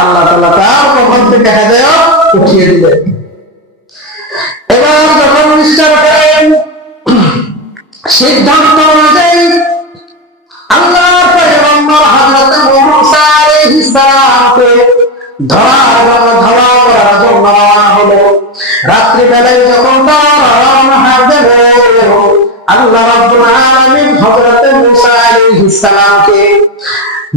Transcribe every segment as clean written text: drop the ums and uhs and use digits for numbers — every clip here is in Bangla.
আল্লাহ তাআলা তার কখন থেকে হেদায়েত উঠিয়ে দিলেন। এবার যখন নিষ্ঠার করেন সিদ্ধান্ত অনুযায়ী আল্লাহ পয়গম্বর হযরত মুসা আলাইহিস সালামকে ধাওয়া করার জন্য রওনা হলো। রাত্রি বেলায় যখন রওনা হয়ে আল্লাহ রাব্বুল আলামিন হযরত মুসা আলাইহিস সালামকে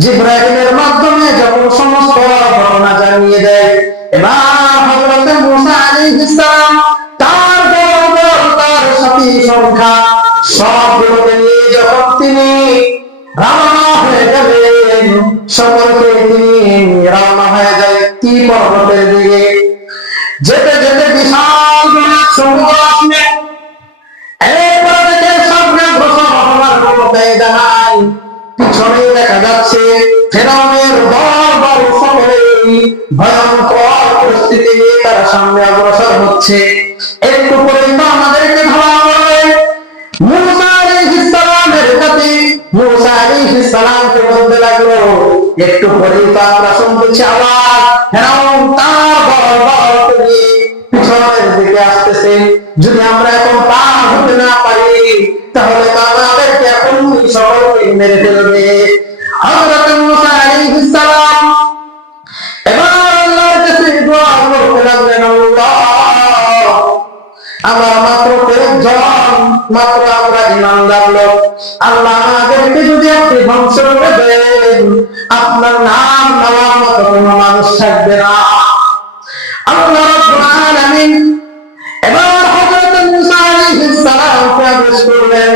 জিবরাইলের মাধ্যমে যখন সমস্ত ঘটনা জানিয়ে দেয়, এবার হযরত মুসা আলাইহিস সালাম তার তার সাথী সংখ্যা সবগুলোকে নিয়ে যখন তিনি রওনা হয়ে গেলেন, সকলকে তিনি রওনা হয়ে যায় কি পর্বতের দিকে। যেতে যেতে বিশাল সমুদ্র আসলে এরপর থেকে সামনে অগ্রসর হওয়ার কোনো কায়দা নাই। পিছনে দেখা যাচ্ছে ফেরাউনের দল সকলেই ভয়ঙ্কর পরিস্থিতি নিয়ে তারা সামনে অগ্রসর হচ্ছে। একটু পরেই তো আমাদেরকে ধরা পড়বে। মুসা আলাইহিস সালামের কাছে মুসা আলাইহিস সালামকে বলতে লাগলো, একটু পরেই তো আমরা শুনতেছি আওয়াজ ফেরাউন তার দল নিয়ে পিছনের দিকে আসতেছে। যদি আমরা এখন পার হতে না পারি তাহলে তো আমাদেরকে এখন সকলকে মেরে ফেলবে। হযরত মুসা আলাইহিস সালাম এবার আল্লাহর কাছে দোয়া করতে লাগলেন, আল্লাহ আমরা মাত্র কয়েকজন, মাত্র আমরা ঈমানদার লোক, আল্লাহ আমাদেরকে যদি আপনি ধ্বংস করে দেন আপনার নাম নেওয়ার মতো কোনো মানুষ থাকবে না। আল্লাহ রাব্বুল আলামিন এবার হযরত মুসা আলাইহিস সালামকে আদেশ করলেন,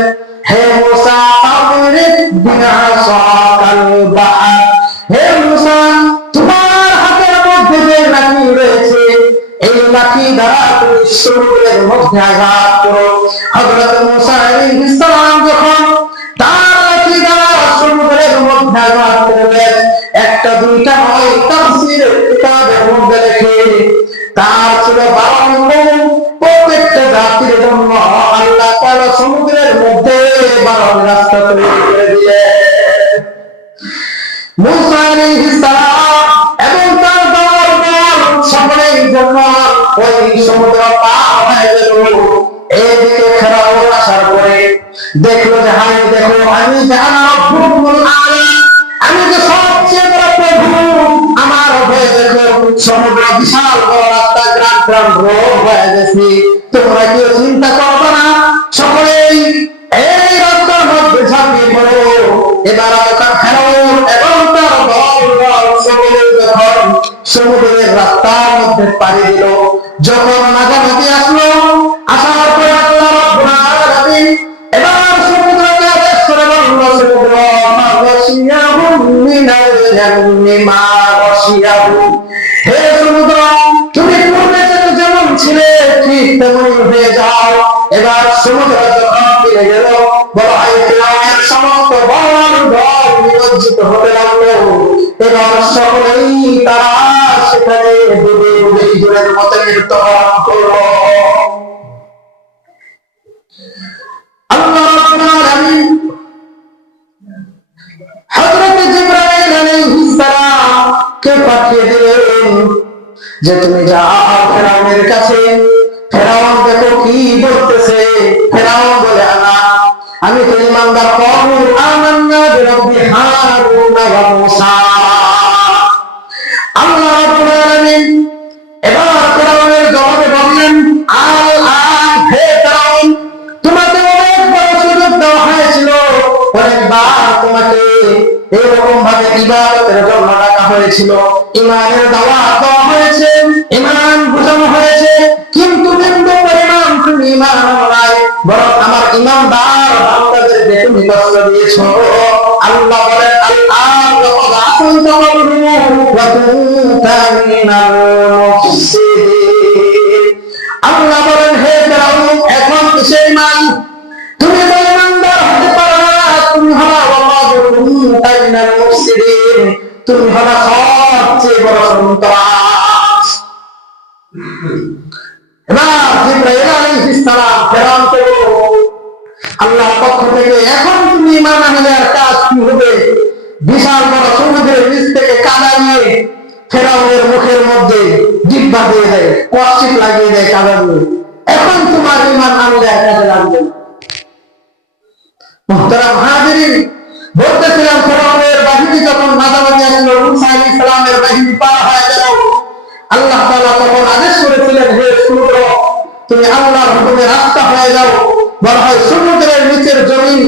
হে মুসা আবরিক বিআসাকাল বাহর, হে মুসা তোমার হাতের মধ্যে যে লাঠি রয়েছে এই লাঠি দ্বারা তুমি সমুদ্রের মধ্যে আঘাত করো। হযরত মুসা আলাইহিস সালাম যখন তার লাঠি দ্বারা সমুদ্রের মধ্যে আঘাত করলেন, একটা দুইটা নয় তাফসীরের কিতাবের মধ্যে লেখে তার ছিল 12 নম্বর। প্রত্যেকটা জাতির জন্য আল্লাহ তাআলা সমুদ্রের মধ্যে 12 রাস্তা তৈরি করে দিলেন। মুসা আলাইহিস সালাম এবং তার দল সকলের জন্য ওই সমুদ্র পার হয়ে গেল। এদিকে ফেরাউন আসার পরে দেখলো যে হায় দেখো আমি যে রব্বুল আলামিন, আমি যে সবচেয়ে বড় প্রভু, আমার ভয়ে দেখো সমুদ্র বিশাল বড় রাস্তা গ্রাম গ্রাম রোড হয়ে গেছে। তোমরা কি চিন্তা করবে না সকলেই এই রাস্তার মধ্যে ঝাঁপিয়ে পড়ো। এবার ফেরাউন এবং তার দল সকলে যখন সমুদ্রের রাস্তার মধ্যে পাড়ি দিল, যখন মাঝামাঝি আসলো, আসার পরে আল্লাহ রাব্বুল আলামিন এবার সমুদ্রকে আদেশ করে বলল, সমুদ্র মা গাশিয়াহু মিনাল জান্নি মা গাশিয়াহু, হে সমুদ্র তুমি পূর্বে যেমন ছিলে ঠিক তেমনই হয়ে যাও। এবার সমুদ্র যখন ফিরে গেল, বলা হয় ফেরাউনের সমস্ত দল নিমজ্জিত হতে লাগলো। এবার সকলেই তারা সেখানে ডুবে ডুবে ইঁদুরের মতো মৃত্যুবরণ করলো। আল্লাহ রাব্বুল আলামিন হযরত জিবরাইল আলাইহিস সালাম কে পাঠিয়ে দিলেন যে তুমি যাও ফেরাউনের কাছে। ফেরাউন দেখো কি বলতেছে। ফেরাউন বলে আমি তো ঈমানদার, ক্বালু আমান্না বিরাব্বি হারুন ওয়া মূসা। আল্লাহ রাব্বুল আলামিন এবার ফেরাউনের জবাবে বললেন, হে ফেরাউন তোমাকে অনেক বড় সুযোগ দেওয়া হয়েছিল, অনেকবার তোমাকে এরকম ভাবে ইবাদতের জন্য ডাকা হয়েছিল, ঈমানের দাওয়াত দেওয়া হয়েছে, ঈমান বোঝানো হয়েছে, কিন্তু বিন্দু পরিমাণ তুমি ঈমান নাই, বরং আমার ঈমানদার বান্দাদেরকে তুমি কষ্ট দিয়েছো। আল্লাহ বলেন, আল্লাহ বলেন, হে ফেরাউন এখন কিসের ঈমান? তুমি তো ঈমানদার হতে পারো না, তুমি হলো তুমি হলো সবচেয়ে বড় সন্ত্রাস। এবার জিবরাইল আলাইহিস সালাম ফেরাউনকে আল্লাহর পক্ষ থেকে এখন তুমি ঈমান আনলে আর কাজ কি হবে? বিশাল বড় সমুদ্রের নিচ থেকে কাদা নিয়ে ফেরাউনের মুখের মধ্যে জিহ্বা দিয়ে দেয়, কষ্টিক লাগিয়ে দেয় কাদা দিয়ে। এখন তোমার ঈমান আনলে কাজে লাগবে না। মুহতারাম হাজিরিন, বলতেছিলাম ফেরাউনের বাহিনী যখন মাঝামাঝি আসলো, মুসা আলাইহিস সালামের বাহিনী পার হয়ে গেল, আল্লাহ তাআলা তখন আদেশ করেছিলেন, হে সমুদ্র, তুমি আল্লাহর হুকুমে রাস্তা হয়ে যাও। বলা হয় সমুদ্রের নিচের জমিন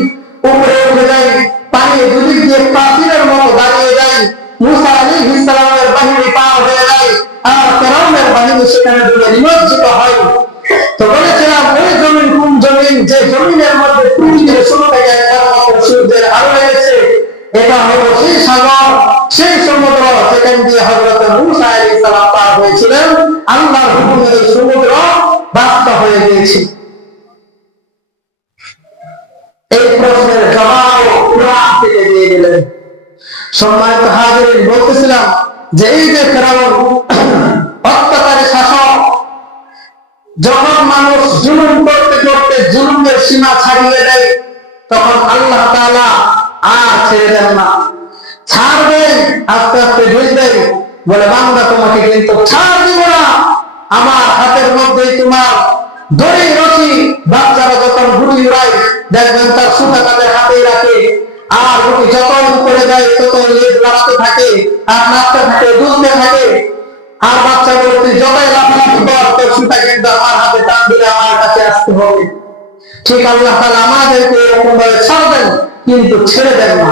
উপরে উঠে যায়, পানি দুদিক দিয়ে প্রাচীরের মতো দাঁড়িয়ে যায়। মুসা আলাইহিস সালামের বাহিনী পার হয়ে যায়, আর ফেরাউনের বাহিনী সেখানে ডুবে নিমজ্জিত হয়। তো বলেছিলাম ওই জমিন কোন জমিন? যে জমিনের মধ্যে পৃথিবীর শুরু থেকে একমাত্র সূর্যের আলো রয়েছে, এটা হলো সেই সাগর, সেই সমুদ্র যেখান দিয়ে হযরত মুসা আলাইহিস সালাম পার হয়েছিলেন। আল্লাহর হুকুমে এই সমুদ্র রাস্তা হয়ে গিয়েছে। এই প্রশ্নের জবাব কুরআন থেকে দিয়ে গেলেন। সম্মানিত হাজিরিন, বলতেছিলাম যে এই যে ফেরাউন অত্যাচারী শাসক, যখন মানুষ জুলুম করতে করতে জুলুমের সীমা ছাড়িয়ে দেয়, তখন আল্লাহ তাআলা আর ছেড়ে দেন না, ছাড়বেন, আস্তে আস্তে বুঝবেন, বলে বান্দা তোমাকে কিন্তু ছাড় দিব না, আমার হাতের মধ্যেই তোমার দড়ি রশি। বাচ্চারা যখন গুটি উড়ায় দেখবেন তার সুতা তাদের হাতেই রাখে, আর গুটি যত উপরে যায় তত লেজ লাফাতে থাকে, আর নাচতে থাকে, দুলতে থাকে। আর বাচ্চা বলতে যতই লাফালাফি কর, তোর সুতা কিন্তু আমার হাতে টান দিলে আমার কাছে আসতে হবে। ঠিক আল্লাহ তাআলা আমাদেরকে এরকম ভাবে ছাড়বেন, কিন্তু ছেড়ে দেন না।